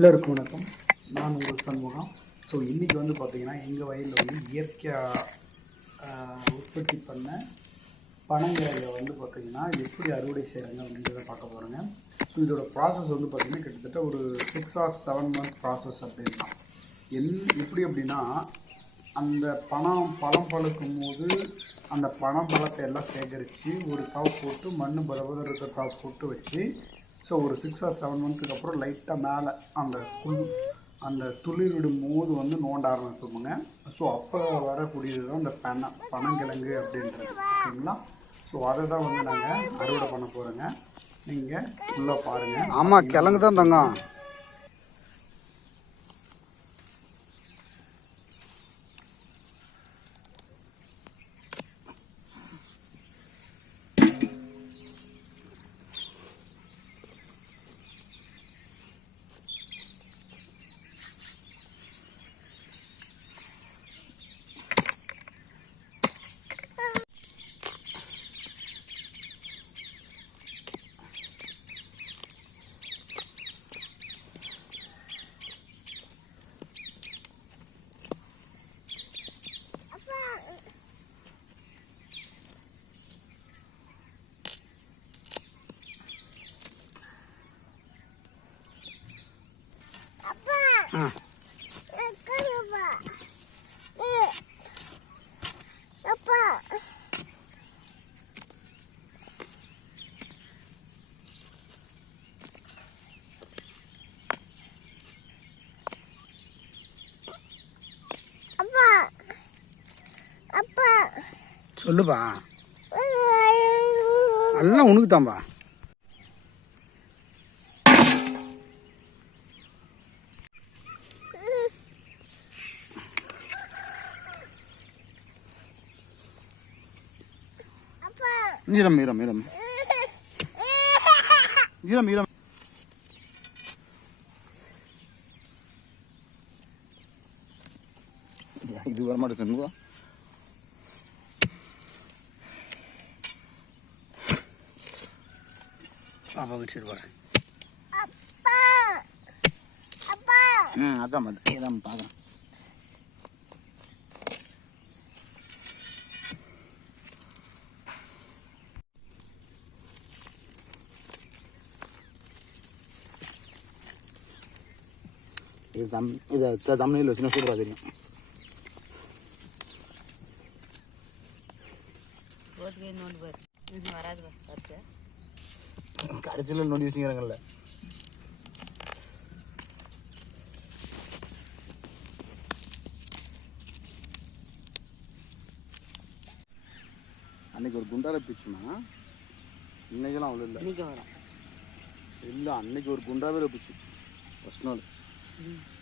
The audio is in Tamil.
எல்லோருக்கும் வணக்கம். நான் உங்கள் சண்முகம். ஸோ இன்றைக்கி வந்து பார்த்திங்கன்னா எங்கள் வயலில் வந்து இயற்கையாக உற்பத்தி பண்ண பனங்கிழங்கை வந்து பார்த்திங்கன்னா எப்படி அறுவடை செய்கிறாங்க அப்படின்றத பார்க்க போகிறோங்க ஸோ இதோட ப்ராசஸ் வந்து பார்த்திங்கன்னா கிட்டத்தட்ட ஒரு six or seven month process அப்படின்னா என் எப்படி அப்படின்னா அந்த பணம் பழம் பழுக்கும் போது அந்த பணம் பழத்தை எல்லாம் சேகரித்து ஒரு தாவு போட்டு மண் பதபதம் இருக்கிற தாவு போட்டு வச்சு ஸோ ஒரு சிக்ஸ் ஆர் செவன் மந்த்துக்கு அப்புறம் லைட்டாக மேலே அந்த குள் அந்த துளிர் விடும் போது வந்து நோண்ட ஆரம்பிப்போமுங்க. ஸோ அப்போ வரக்கூடியது தான் இந்த பனை பனங்கிழங்கு அப்படின்றது. ஓகேங்களா? ஸோ அதை தான் வந்து நாங்கள் அறுவடை பண்ண போகிறோங்க நீங்கள் ஃபுல்லாக பாருங்கள் ஆமாம் கிழங்கு தான் தங்கம். சொல்லுப்பா. எல்லாம் உனக்கு தான்பா Iram, iram, iram. Iram, iram. Ya, itu warna itu nunggu. Apa bicara warna? Apa? Apa? Hmm, agak mat. Iram, pagar. இது தம் இதை தமிழில் வச்சுன்னா சூப்பராக தெரியும். கடைசியில் நோண்டி வச்சுக்கிறாங்கல்ல அன்னைக்கு ஒரு குண்டார பிச்சுமா இன்னைக்கெல்லாம் அவ்வளோ இல்லை. இல்லை அன்னைக்கு ஒரு குண்டாவே பிச்சு. ஃபஸ்ட் நாள். you.